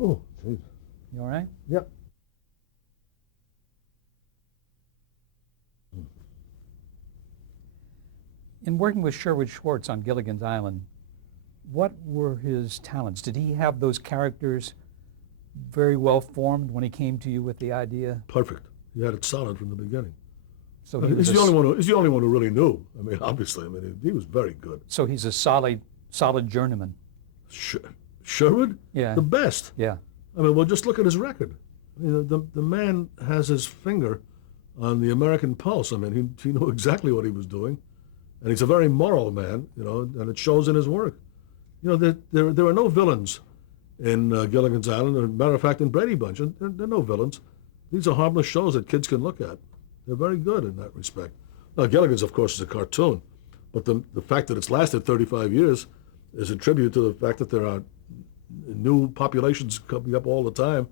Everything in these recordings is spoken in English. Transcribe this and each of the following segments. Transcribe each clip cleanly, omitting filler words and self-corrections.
Oh, geez. You all right? Yep. In working with Sherwood Schwartz on Gilligan's Island, what were his talents? Did he have those characters very well formed when he came to you with the idea? Perfect. He had it solid from the beginning. So he was He's the only one. He's the only one who really knew. I mean, obviously, I mean, he was very good. So he's a solid journeyman. Sherwood, Yeah. the best. Yeah. I mean, well, just look at his record. I mean, the man has his finger on the American pulse. I mean, he knew exactly what he was doing, and he's a very moral man, you know, and it shows in his work. You know, there are no villains in Gilligan's Island. As a matter of fact, in Brady Bunch, there are no villains. These are harmless shows that kids can look at. They're very good in that respect. Now, Gilligan's, of course, is a cartoon, but the fact that it's lasted 35 years is a tribute to the fact that there are new populations coming up all the time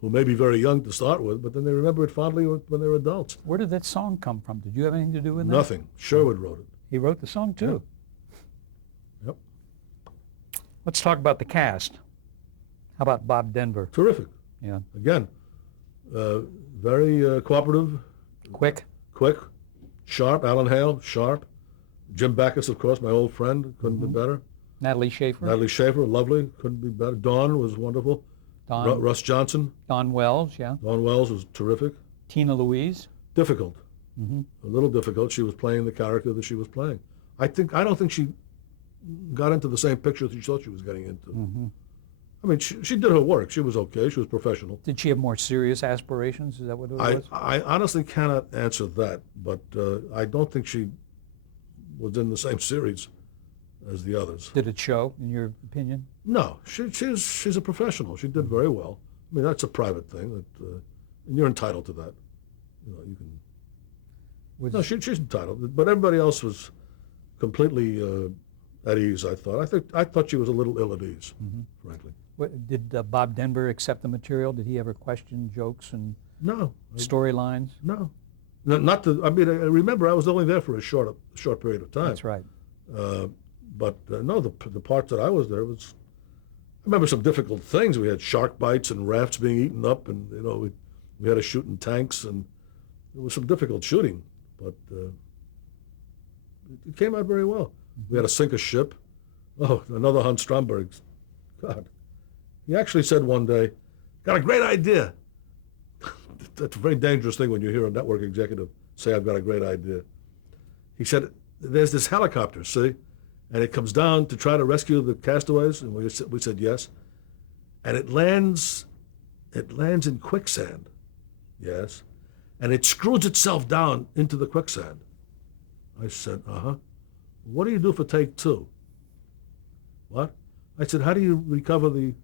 who may be very young to start with, but then they remember it fondly when they're adults. Where did that song come from? Did you have anything to do with that? Nothing. Sherwood wrote it. He wrote the song too. Yep. Let's talk about the cast. How about Bob Denver? Terrific. Yeah. Again, very cooperative, Quick. quick, sharp. Alan Hale, sharp. Jim Backus, of course, my old friend, couldn't be better. Natalie Schaefer. Natalie Schaefer, lovely, couldn't be better. Dawn was wonderful. Don, Russ Johnson, Don Wells, yeah. Dawn Wells was terrific. Tina Louise. Difficult, Mm-hmm. a little difficult. She was playing the character that she was playing. I don't think she got into the same picture that she thought she was getting into. Mm-hmm. I mean, she did her work. She was okay. She was professional. Did she have more serious aspirations? Is that what it was? I honestly cannot answer that, but I don't think she was in the same series as the others. Did it show, in your opinion? No, she's a professional. She did very well. I mean, that's a private thing, that, and you're entitled to that. You know, you can. No, she's entitled, but everybody else was completely at ease. I thought she was a little ill at ease, frankly. Did Bob Denver accept the material? Did he ever question jokes and No, storylines? no, not to. I mean, I remember I was only there for a short period of time. That's right. But no, the part that I was there was. I remember some difficult things. We had shark bites and rafts being eaten up, and you know we had to shoot in tanks, and there was some difficult shooting, but it came out very well. We had to sink a ship. Oh, another Hans Stromberg. God, he actually said one day, "Got a great idea." That's a very dangerous thing when you hear a network executive say, "I've got a great idea." He said, "There's this helicopter, see? And it comes down to try to rescue the castaways," and we said yes. And it lands in quicksand, yes, and it screws itself down into the quicksand. I said, what do you do for take two? What? I said, how do you recover the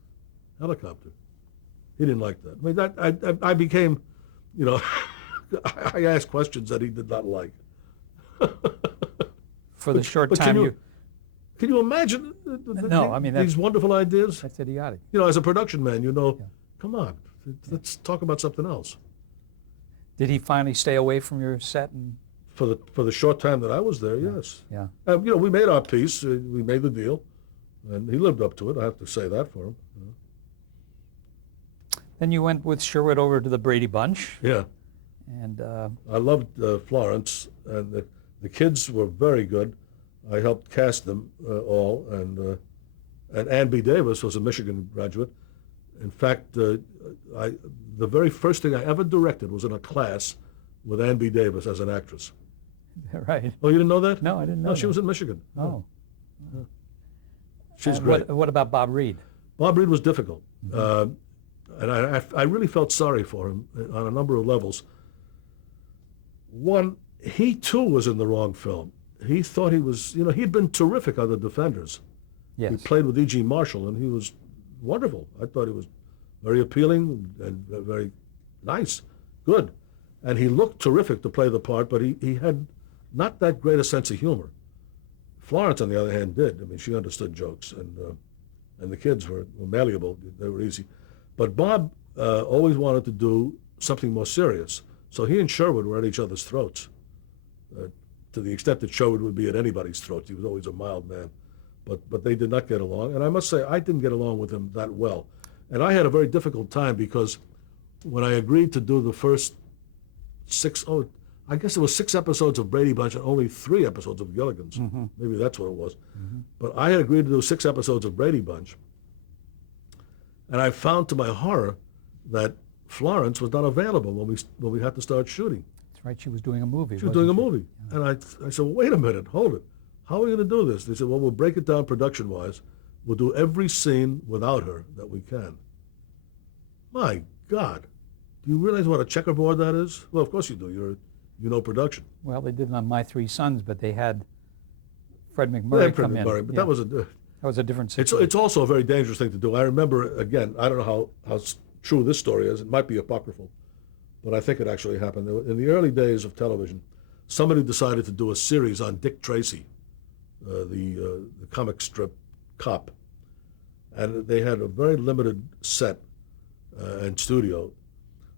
helicopter? He didn't like that. I mean, that I became, you know, I asked questions that he did not like. For the short But time can you imagine these wonderful ideas? that's idiotic. You know, as a production man, you know, come on, let's talk about something else. Did he finally stay away from your set? And For the short time that I was there, yes. yeah. You know, we made our piece. We made the deal, and he lived up to it. I have to say that for him. Then you went with Sherwood over to the Brady Bunch. Yeah. And I loved Florence, and the kids were very good. I helped cast them all, and Ann B. Davis was a Michigan graduate. In fact, the very first thing I ever directed was in a class with Ann B. Davis as an actress. right. Oh, you didn't know that? No, I didn't know. No, she was in Michigan. Oh. She's great. What about Bob Reed? Bob Reed was difficult, and I really felt sorry for him on a number of levels. One, he too was in the wrong film. He thought he was, you know, he'd been terrific on The Defenders. Yes. He played with E.G. Marshall, and he was wonderful. I thought he was very appealing and very nice, good. And he looked terrific to play the part, but he had not that great a sense of humor. Florence, on the other hand, did. I mean, she understood jokes, and the kids were malleable. They were easy. But Bob always wanted to do something more serious. So he and Sherwood were at each other's throats, to the extent that Sherwood would be at anybody's throat. He was always a mild man. But they did not get along. And I must say, I didn't get along with him that well. And I had a very difficult time because when I agreed to do the first I guess there was 6 episodes of Brady Bunch and only 3 episodes of Gilligan's. Maybe that's what it was. But I had agreed to do 6 episodes of Brady Bunch. And I found to my horror that Florence was not available when we had to start shooting. That's right, she was doing a movie. She was doing a movie. And I said, well, wait a minute, hold it. How are we going to do this? They said, well, we'll break it down production-wise. We'll do every scene without her that we can. My God. Do you realize what a checkerboard that is? Well, of course you do. You know production. Well, they did it on My Three Sons, but they had Fred McMurray come in. But that was a different situation. It's also a very dangerous thing to do. I remember, again, I don't know how true this story is. It might be apocryphal, but I think it actually happened. In the early days of television, somebody decided to do a series on Dick Tracy, the comic strip cop. And they had a very limited set and studio.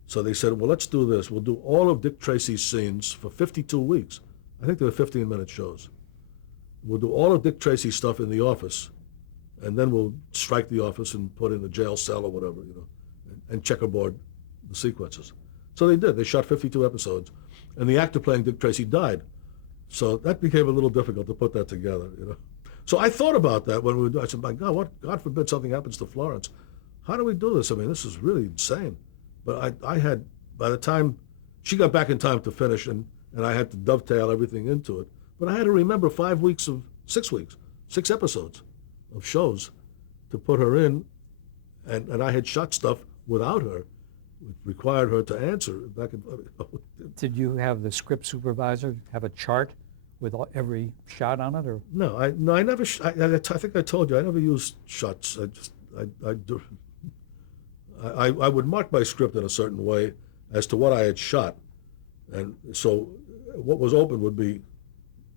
So they said, well, let's do this. We'll do all of Dick Tracy's scenes for 52 weeks. I think they were 15-minute shows. We'll do all of Dick Tracy's stuff in the office, and then we'll strike the office and put in a jail cell or whatever, and checkerboard the sequences. So they did. They shot 52 episodes, and the actor playing Dick Tracy died. So that became a little difficult to put that together, So I thought about that when we were doing. I said, my God, God forbid something happens to Florence. How do we do this? I mean, this is really insane. But I had, by the time she got back in time to finish, and I had to dovetail everything into it, but I had to remember 6 episodes of shows to put her in, and I had shot stuff without her, which required her to answer back in. Did you have the script supervisor have a chart with every shot on it, or? No, I never. I think I told you I never used shots. I would mark my script in a certain way as to what I had shot, and so what was open would be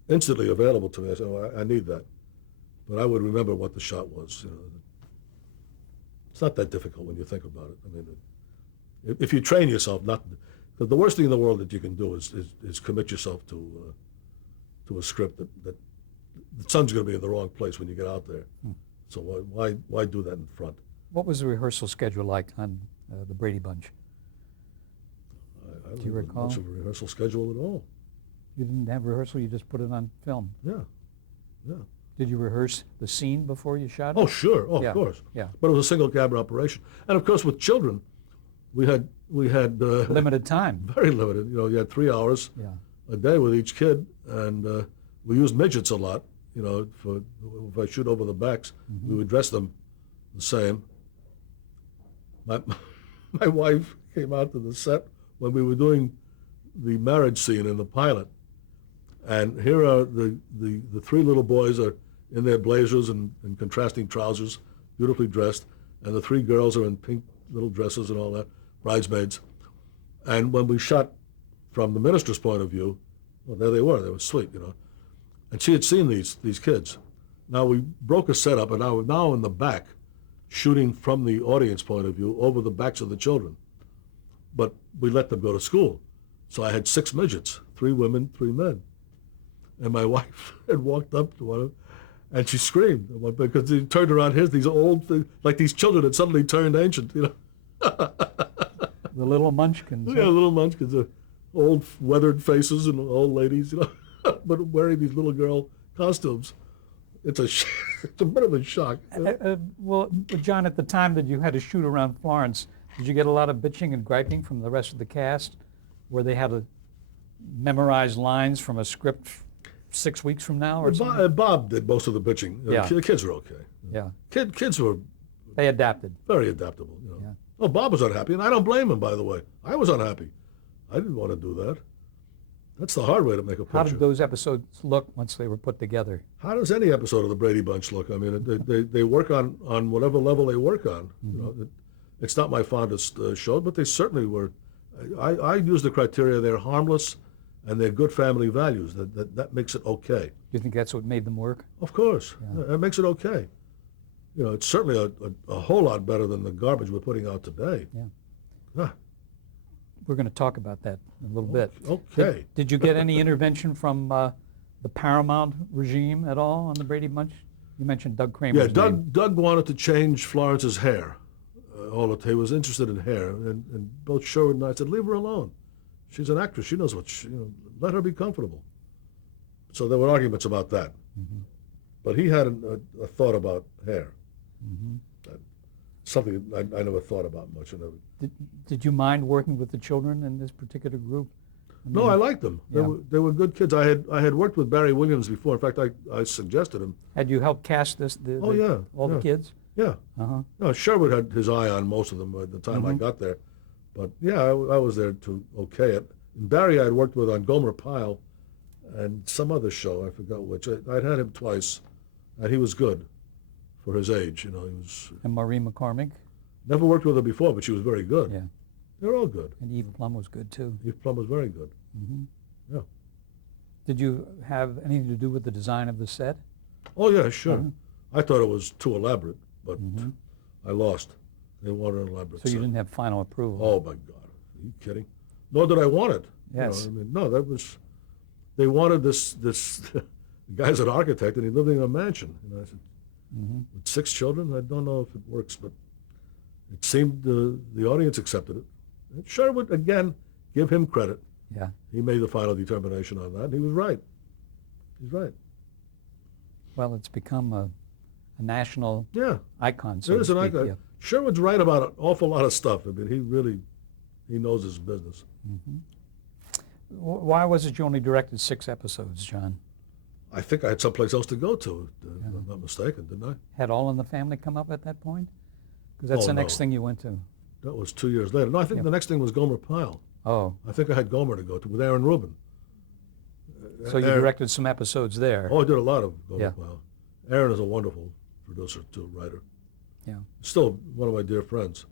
instantly available to me. I said, oh, I need that, but I would remember what the shot was. It's not that difficult when you think about it. I mean, if you train yourself, the worst thing in the world that you can do is commit yourself to a script that the sun's going to be in the wrong place when you get out there. So why do that in front? What was the rehearsal schedule like on the Brady Bunch? I Do you don't recall? Much of a rehearsal schedule at all. You didn't have rehearsal, you just put it on film. Yeah. Did you rehearse the scene before you shot it? Oh, sure. Oh, Yeah, of course. yeah. But it was a single camera operation, and of course with children, we had Limited time. very limited. You had 3 hours Yeah. a day with each kid, and we used midgets a lot. If I shoot over the backs, we would dress them the same. My wife came out to the set when we were doing the marriage scene in the pilot, and here are the 3 little boys are in their blazers and contrasting trousers, beautifully dressed, and the 3 girls are in pink little dresses and all that, bridesmaids. And when we shot from the minister's point of view, well, there they were sweet, And she had seen these kids. Now we broke a setup, and we're now in the back, shooting from the audience point of view over the backs of the children. But we let them go to school. So I had 6 midgets, 3 women, 3 men. And my wife had walked up to one of them, and she screamed because he turned around. Here's these like these children had suddenly turned ancient, The little munchkins. Yeah, little munchkins, old weathered faces and old ladies, but wearing these little girl costumes. It's a bit of a shock. Well, John, at the time that you had to shoot around Florence, did you get a lot of bitching and griping from the rest of the cast, where they had to memorize lines from a script 6 weeks from now or something? Bob did most of the bitching. Yeah. The kids were okay. Yeah. Kids were They adapted. very adaptable. Yeah. Oh, Bob was unhappy, and I don't blame him, by the way. I was unhappy. I didn't want to do that. That's the hard way to make a picture. How did those episodes look once they were put together? How does any episode of the Brady Bunch look? I mean, they work on whatever level they work on. It's not my fondest show, but they certainly were. I use the criteria: they're harmless, and they're good family values. That makes it okay. Do you think that's what made them work? Of course, Yeah. that makes it okay. It's certainly a whole lot better than the garbage we're putting out today. Yeah. Ah, We're going to talk about that in a little bit. okay. Did you get any intervention from the Paramount regime at all on the Brady Bunch? You mentioned Doug Kramer's Yeah, name. Doug wanted to change Florence's hair he was interested in hair, and both Sherwood and I said, leave her alone. She's an actress. She knows let her be comfortable. So there were arguments about that. Mm-hmm. But he had a thought about hair. Mm-hmm. Something I never thought about much. Did you mind working with the children in this particular group? No, I liked them. Yeah. They were good kids. I had worked with Barry Williams before. In fact, I suggested him. Had you helped cast all the kids? Yeah. Uh-huh. No, Sherwood had his eye on most of them by the time I got there. But yeah, I was there to okay it. And Barry I had worked with on Gomer Pyle and some other show, I forgot which. I'd had him twice, and he was good for his age. He was. And Maureen McCormick? Never worked with her before, but she was very good. Yeah. They're all good. And Eve Plum was good too. Eve Plum was very good. Mm-hmm. Yeah. Did you have anything to do with the design of the set? Oh yeah, sure. Uh-huh. I thought it was too elaborate, but I lost. They wanted an elaborate So you set. didn't have final approval? Oh my God, are you kidding? Nor did I want it. Yes. No, that was. They wanted this. The guy's an architect, and he lived in a mansion. And I said, with 6 children, I don't know if it works, but it seemed the audience accepted it. And Sherwood, again, give him credit. Yeah. He made the final determination on that, and he was right. He's right. Well, it's become a national Yeah. icon. So It to is an speak, icon. yeah. Sherwood's Sherwood's right about an awful lot of stuff. I mean, he knows his business. Why was it you only directed 6 episodes, John? I think I had someplace else to go to, if I'm not mistaken, didn't I? Had All in the Family come up at that point? Because that's Oh, the next no. thing you went to. That was 2 years later. No, I think Yeah. the next thing was Gomer Pyle. Oh, I think I had Gomer to go to with Aaron Rubin. so you directed some episodes there. Oh, I did a lot of Gomer Yeah. Pyle. Aaron is a wonderful producer, too, writer. Yeah. Still one of my dear friends.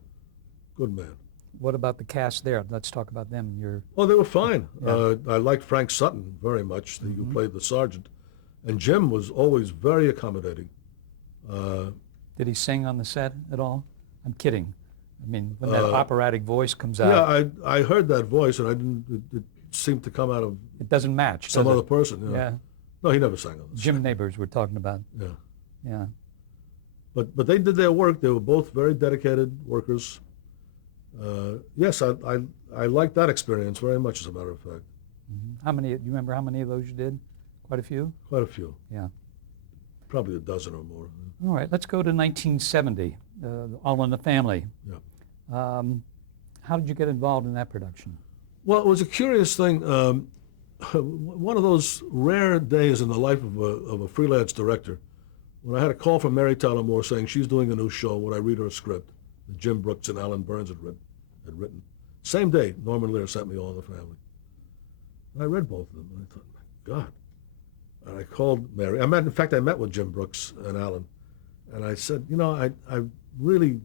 Good man. What about the cast there? Let's talk about them. Oh, they were fine. Yeah. I liked Frank Sutton very much, who played the sergeant. And Jim was always very accommodating. Did he sing on the set at all? I'm kidding. I mean, when that operatic voice comes out, Yeah, I heard that voice, and I didn't. It seemed to come out of it doesn't match, some does other it? person. Yeah. No, he never sang on this. Jim Neighbors we're talking about. Yeah. Yeah. But they did their work. They were both very dedicated workers. Yes, I liked that experience very much, as a matter of fact. How many, do you remember how many of those you did? Quite a few? Quite a few. Yeah. Probably a dozen or more. All right, let's go to 1970, All in the Family. Yeah. How did you get involved in that production? Well, it was a curious thing. One of those rare days in the life of a freelance director, when I had a call from Mary Tyler Moore saying she's doing a new show, would I read her script that Jim Brooks and Alan Burns had written. Same day, Norman Lear sent me All in the Family. And I read both of them, and I thought, my God. And I called Mary. In fact, I met with Jim Brooks and Alan, and I said, I really,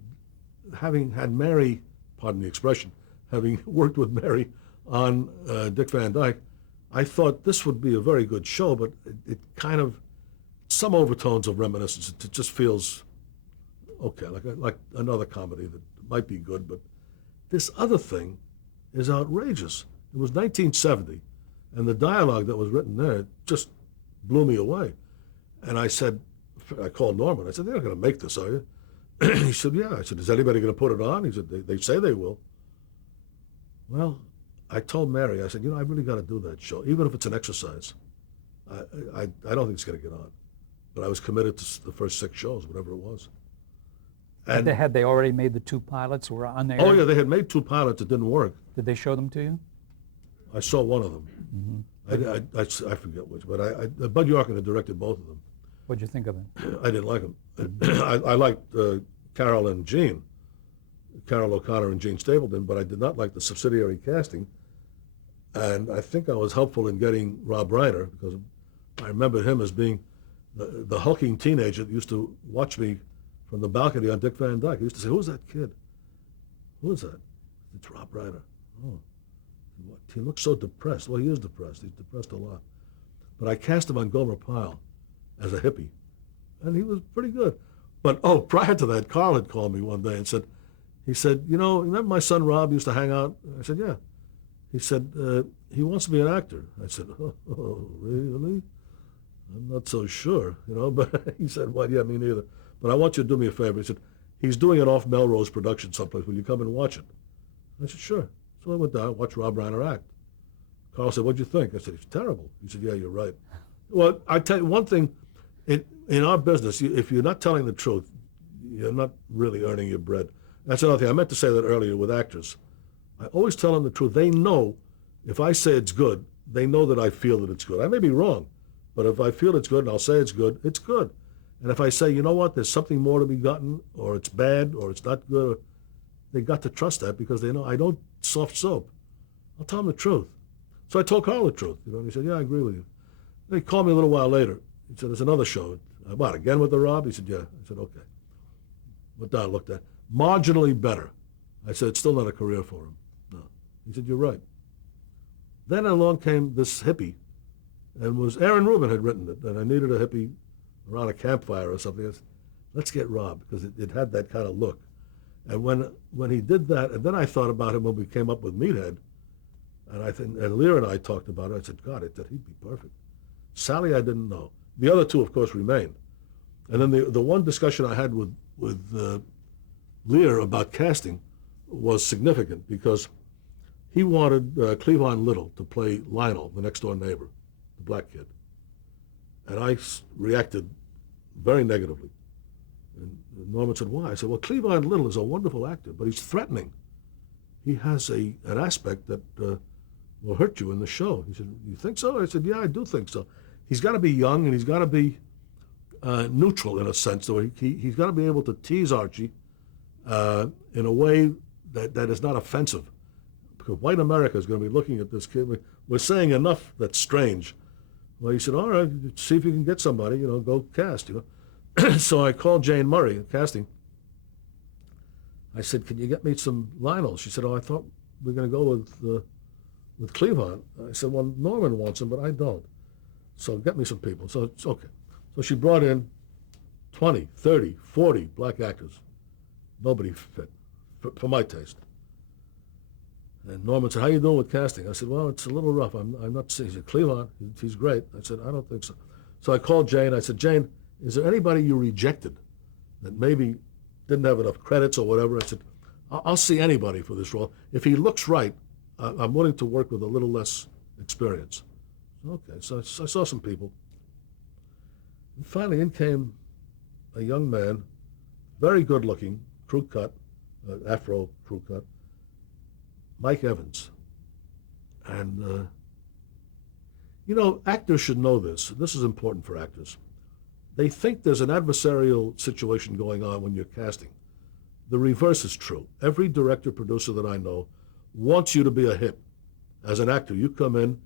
having had Mary, pardon the expression, having worked with Mary on Dick Van Dyke, I thought this would be a very good show, but it kind of, some overtones of reminiscence. It just feels okay, like another comedy that might be good, but this other thing is outrageous. It was 1970, and the dialogue that was written there just blew me away. And I called Norman. I said, they're not going to make this, are you? He said, yeah. I said, is anybody going to put it on? He said, they say they will. Well, I told Mary, I said, I've really got to do that show, even if it's an exercise. I don't think it's going to get on. But I was committed to the first 6 shows, whatever it was. And Had they already made the 2 pilots were on there? oh yeah, they had made 2 pilots that didn't work. Did they show them to you? I saw one of them. I forget which, but Bud Yorkin had directed both of them. What'd you think of it? I didn't like them. I liked Carol and Gene, Carol O'Connor and Gene Stapleton, but I did not like the subsidiary casting. And I think I was helpful in getting Rob Reiner, because I remember him as being the hulking teenager that used to watch me from the balcony on Dick Van Dyke. He used to say, who's that kid? Who is that? It's Rob Reiner. Oh, he looks so depressed. Well, he is depressed. He's depressed a lot. But I cast him on Gomer Pyle as a hippie, and he was pretty good. But, prior to that, Carl had called me one day and said, remember my son Rob used to hang out? I said, yeah. He said, he wants to be an actor. I said, oh, really? I'm not so sure, but he said, well, yeah, me neither. But I want you to do me a favor. He said, he's doing an off Melrose production someplace. Will you come and watch it? I said, sure. So I went down, watched Rob Reiner act. Carl said, what'd you think? I said, it's terrible. He said, yeah, you're right. Well, I tell you one thing, in our business, if you're not telling the truth, you're not really earning your bread. That's another thing. I meant to say that earlier with actors. I always tell them the truth. They know if I say it's good, they know that I feel that it's good. I may be wrong, but if I feel it's good and I'll say it's good, it's good. And if I say, you know what, there's something more to be gotten, or it's bad, or it's not good, they got to trust that because they know I don't soft soap. I'll tell them the truth. So I told Carl the truth. And he said, yeah, I agree with you. Then he called me a little while later. He said, there's another show. What, again with the Rob? He said, yeah. I said, okay. Went down, looked at it. Marginally better. I said, it's still not a career for him. No. He said, you're right. Then along came this hippie, and Aaron Rubin had written it, and I needed a hippie around a campfire or something. I said, let's get Rob, because it had that kind of look. And when he did that, and then I thought about him when we came up with Meathead, and Lear and I talked about it. I said, God, he'd be perfect. Sally, I didn't know. The other two, of course, remained. And then the one discussion I had with Lear about casting was significant because he wanted Cleavon Little to play Lionel, the next door neighbor, the black kid. And I reacted very negatively. And Norman said, why? I said, well, Cleavon Little is a wonderful actor, but he's threatening. He has an aspect that will hurt you in the show. He said, you think so? I said, yeah, I do think so. He's got to be young, and he's got to be neutral in a sense. So he's got to be able to tease Archie in a way that is not offensive. Because white America is going to be looking at this kid. We're saying enough that's strange. Well, he said, all right, see if you can get somebody, go cast, So I called Jane Murray, casting. I said, can you get me some Lionel? She said, oh, I thought we were going to go with Cleavon. I said, well, Norman wants him, but I don't. So get me some people. So it's okay. So she brought in 20, 30, 40 black actors. Nobody fit, for my taste. And Norman said, how you doing with casting? I said, well, it's a little rough. I'm not saying. He said, Cleavon, he's great. I said, I don't think so. So I called Jane. I said, Jane, is there anybody you rejected that maybe didn't have enough credits or whatever? I said, I'll see anybody for this role. If he looks right, I'm willing to work with a little less experience. Okay, so I saw some people. And finally in came a young man, very good looking, crew cut, afro crew cut, Mike Evans. And, actors should know this. This is important for actors. They think there's an adversarial situation going on when you're casting. The reverse is true. Every director, producer that I know wants you to be a hit. As an actor, you come in,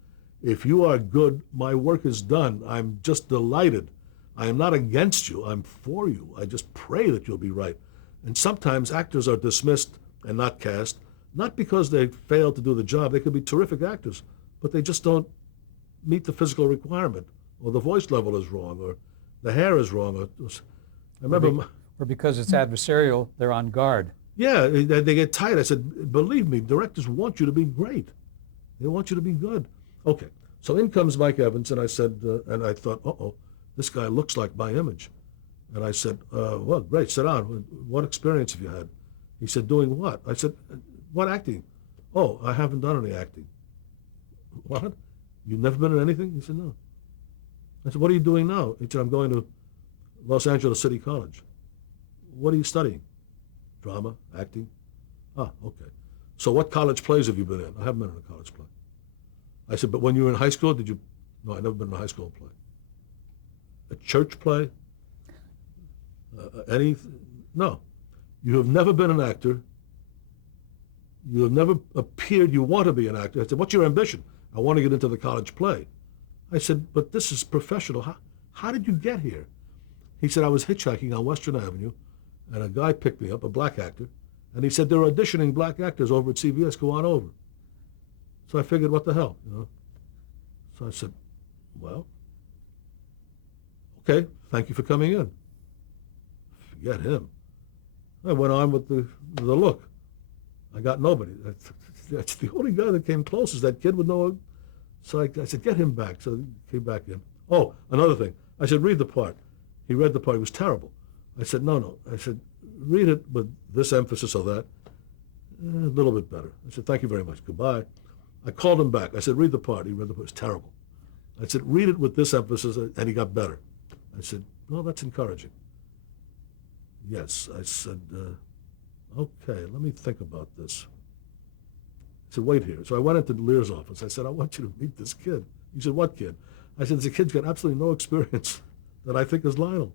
if you are good, my work is done. I'm just delighted. I am not against you. I'm for you. I just pray that you'll be right. And sometimes actors are dismissed and not cast, not because they failed to do the job. They could be terrific actors, but they just don't meet the physical requirement, or the voice level is wrong, or the hair is wrong. I remember... Or because it's adversarial, they're on guard. Yeah, they get tired. I said, believe me, directors want you to be great. They want you to be good. Okay, so in comes Mike Evans, and I said, and I thought, uh-oh, this guy looks like my image. And I said, well, great, sit down. What experience have you had? He said, doing what? I said, what acting? Oh, I haven't done any acting. What? You've never been in anything? He said, no. I said, what are you doing now? He said, I'm going to Los Angeles City College. What are you studying? Drama, acting? Ah, okay. So what college plays have you been in? I haven't been in a college play. I said, but when you were in high school, did you? No, I've never been in a high school play. A church play? No. You have never been an actor. You have never appeared, you want to be an actor. I said, what's your ambition? I want to get into the college play. I said, but this is professional. How did you get here? He said, I was hitchhiking on Western Avenue, and a guy picked me up, a black actor, and he said, they're auditioning black actors over at CBS, go on over. So I figured, what the hell, So I said, well, okay, thank you for coming in. Forget him. I went on with the look. I got nobody. That's the only guy that came close is that kid with no... So I said, get him back. So he came back in. Oh, another thing. I said, read the part. He read the part. It was terrible. I said, no. I said, read it with this emphasis or that. A little bit better. I said, thank you very much. Goodbye. I called him back. I said, read the part. He read the part. It was terrible. I said, read it with this emphasis, and he got better. I said, well, that's encouraging. Yes. I said, okay, let me think about this. He said, wait here. So I went into Lear's office. I said, I want you to meet this kid. He said, what kid? I said, this kid's got absolutely no experience that I think is Lionel.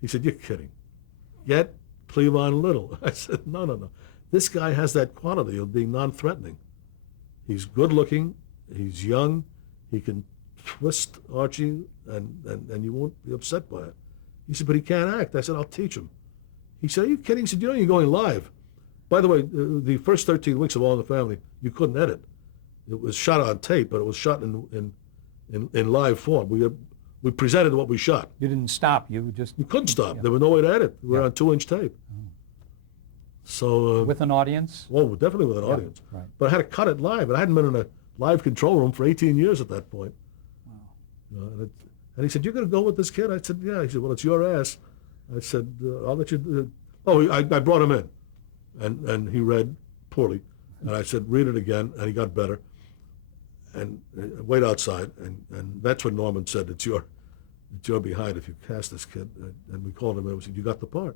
He said, you're kidding. Get Cleavon Little. I said, no. This guy has that quality of being non-threatening. He's good-looking. He's young. He can twist Archie, and you won't be upset by it. He said, but he can't act. I said, I'll teach him. He said, are you kidding? He said, you know you're going live. By the way, the first 13 weeks of All in the Family, you couldn't edit. It was shot on tape, but it was shot in live form. We presented what we shot. You didn't stop. You couldn't stop. Yeah. There was no way to edit. We were on 2-inch tape. So with an audience? well, definitely with an audience. Right. But I had to cut it live. And I hadn't been in a live control room for 18 years at that point. Wow. And he said, you're going to go with this kid? I said, yeah. He said, well, it's your ass. I said, I'll let you. I brought him in. And he read poorly. And I said, read it again. And he got better. And wait outside. And that's when Norman said, it's your behind if you cast this kid. And we called him in and we said, you got the part.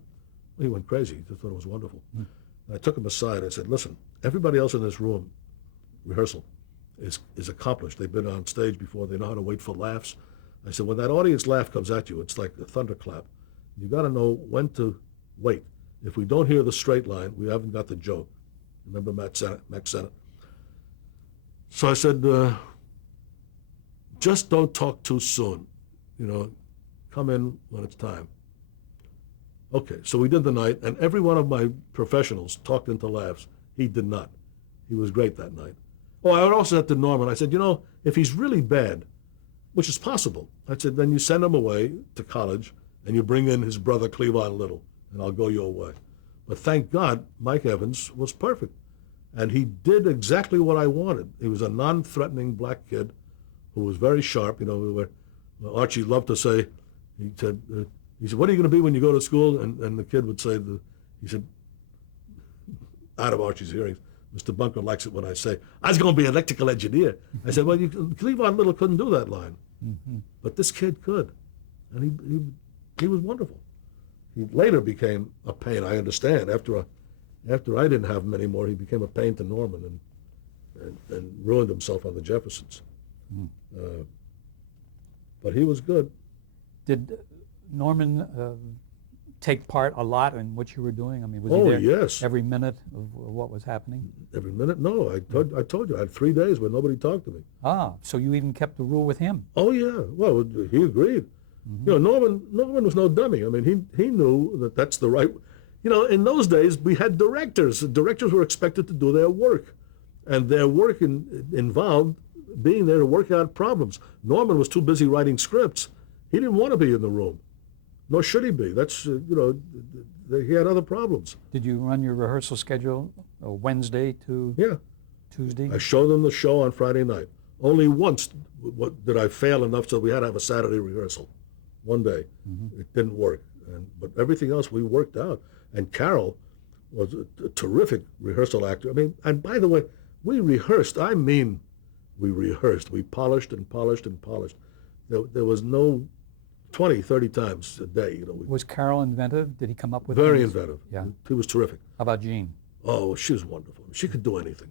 He went crazy. He just thought it was wonderful. And I took him aside. I said, listen, everybody else in this room, rehearsal, is accomplished. They've been on stage before. They know how to wait for laughs. I said, when that audience laugh comes at you, it's like a thunderclap. You got to know when to wait. If we don't hear the straight line, we haven't got the joke. Remember Max Sennett? So I said, just don't talk too soon. Come in when it's time. Okay, so we did the night, and every one of my professionals talked into laughs. He did not. He was great that night. Oh, I also said to Norman, I said, if he's really bad, which is possible, I said, then you send him away to college, and you bring in his brother Cleavon Little, and I'll go your way. But thank God, Mike Evans was perfect. And he did exactly what I wanted. He was a non-threatening black kid who was very sharp. Archie loved to say, he said, what are you going to be when you go to school? And the kid would say, he said, out of Archie's hearing, Mr. Bunker likes it when I say, I was going to be an electrical engineer. I said, well, Cleavon Little couldn't do that line. Mm-hmm. But this kid could. And he was wonderful. He later became a pain, I understand. After I didn't have him anymore, he became a pain to Norman and ruined himself on the Jeffersons. Mm. But he was good. Did Norman take part a lot in what you were doing? I mean, was he there yes. every minute of what was happening? Every minute? No. I told you, I had 3 days where nobody talked to me. Ah, so you even kept the rule with him? Oh, yeah. Well, he agreed. Mm-hmm. Norman was no dummy. I mean, he knew that that's the right... in those days, we had directors. Directors were expected to do their work. And their work involved being there to work out problems. Norman was too busy writing scripts. He didn't want to be in the room. Nor should he be. That's, he had other problems. Did you run your rehearsal schedule Wednesday to Tuesday? I showed them the show on Friday night. Only once did I fail enough so we had to have a Saturday rehearsal. One day. Mm-hmm. It didn't work. But everything else we worked out. And Carol was a terrific rehearsal actor. I mean, and by the way, we rehearsed. I mean, we rehearsed. We polished and polished and polished. There was no 20, 30 times a day. Was Carol inventive? Did he come up with Very things? inventive. Yeah. He was terrific. How about Jean? Oh, she was wonderful. She could do anything.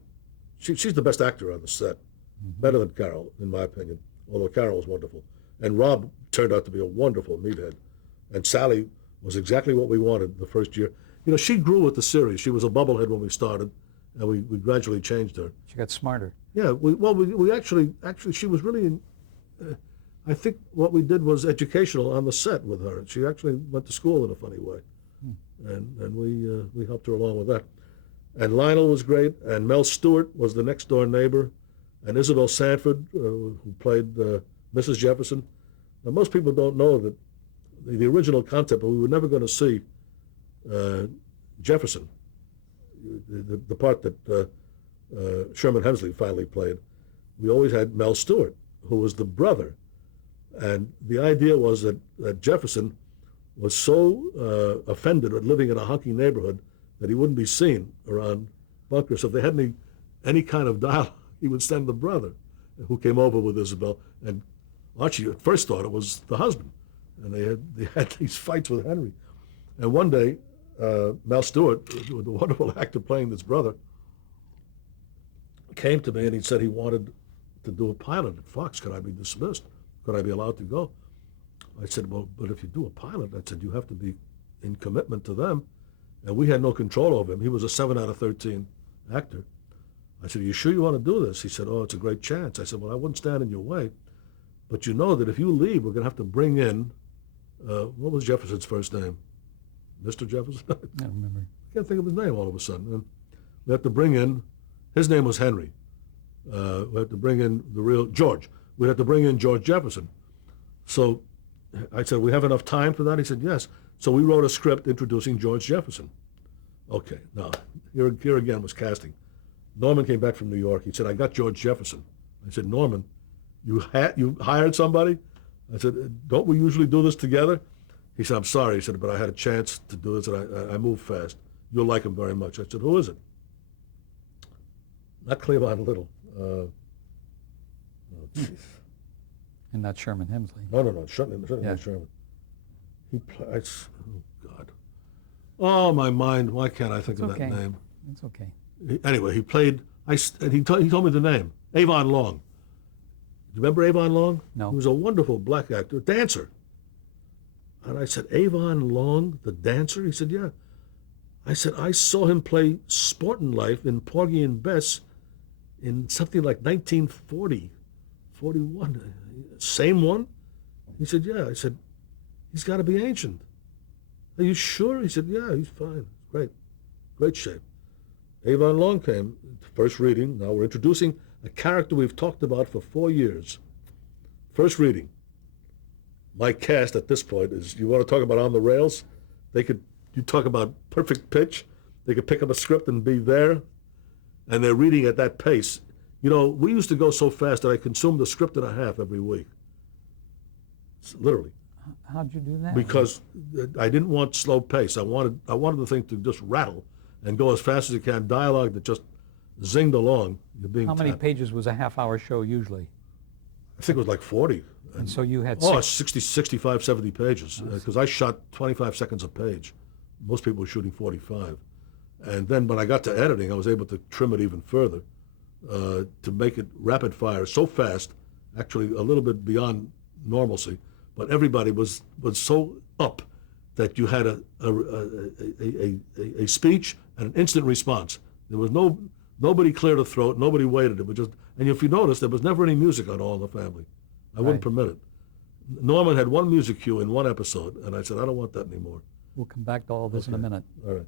She's the best actor on the set. Mm-hmm. Better than Carol, in my opinion, although Carol was wonderful. And Rob turned out to be a wonderful meathead. And Sally was exactly what we wanted the first year. She grew with the series. She was a bubblehead when we started, and we gradually changed her. She got smarter. Yeah, we actually, she was really, I think what we did was educational on the set with her. She actually went to school in a funny way. And we helped her along with that. And Lionel was great, and Mel Stewart was the next door neighbor, and Isabel Sanford, who played Mrs. Jefferson. Now, most people don't know that the original concept, but we were never going to see Jefferson, the part that Sherman Hemsley finally played. We always had Mel Stewart, who was the brother. And the idea was that Jefferson was so offended at living in a hunky neighborhood that he wouldn't be seen around Bunker. So if they had any kind of dialogue, he would send the brother, who came over with Isabel. And Archie at first thought it was the husband, and they had these fights with Henry. And one day, Mel Stewart, the wonderful actor playing this brother, came to me and he said he wanted to do a pilot at Fox. Could I be dismissed? Could I be allowed to go? I said, well, but if you do a pilot, I said, you have to be in commitment to them. And we had no control over him. He was a 7 out of 13 actor. I said, are you sure you want to do this? He said, oh, it's a great chance. I said, well, I wouldn't stand in your way. But you know that if you leave, we're going to have to bring in, what was Jefferson's first name? Mr. Jefferson? I don't remember. I can't think of his name all of a sudden. And we have to bring in, his name was Henry. We have to bring in the real George. We have to bring in George Jefferson. So I said, we have enough time for that? He said, yes. So we wrote a script introducing George Jefferson. Okay, now, here again was casting. Norman came back from New York. He said, I got George Jefferson. I said, Norman, you hired somebody? I said, don't we usually do this together? He said, I'm sorry. He said, but I had a chance to do this, and I moved fast. You'll like him very much. I said, who is it? Not Cleavon Little. Oh, jeez. And not Sherman Hemsley. No, certainly Yeah. not Sherman. He plays, oh, God. Oh, my mind, why can't I think It's of okay. that name? It's okay. Anyway, he played, and he told me the name, Avon Long. Do you remember Avon Long? No. He was a wonderful black actor, dancer. And I said, Avon Long, the dancer? He said, yeah. I said, I saw him play Sporting Life in Porgy and Bess in something like 1940, 41. Same one? He said, yeah. I said, he's got to be ancient. Are you sure? He said, yeah, he's fine. Great. Great shape. Avon Long came, first reading. Now we're introducing a character we've talked about for 4 years. First reading. My cast at this point is, you want to talk about on the rails? You talk about perfect pitch. They could pick up a script and be there, and they're reading at that pace. You know, we used to go so fast that I consumed a script and a half every week. Literally. How'd you do that? Because I didn't want slow pace. I wanted the thing to just rattle and go as fast as it can. Dialogue that just zinged along. You're being How many tapped. pages was a half-hour show usually? I think it was like 40. And so you had Oh, 60. 65, 70 pages. Because I shot 25 seconds a page. Most people were shooting 45. And then when I got to editing, I was able to trim it even further to make it rapid fire so fast, actually a little bit beyond normalcy. But everybody was so up that you had a speech and an instant response. There was nobody cleared a throat, nobody waited. It was just, and if you notice, there was never any music on All in the Family. I wouldn't Right. permit it. Norman had one music cue in one episode, and I said, I don't want that anymore. We'll come back to all this in a minute. All right.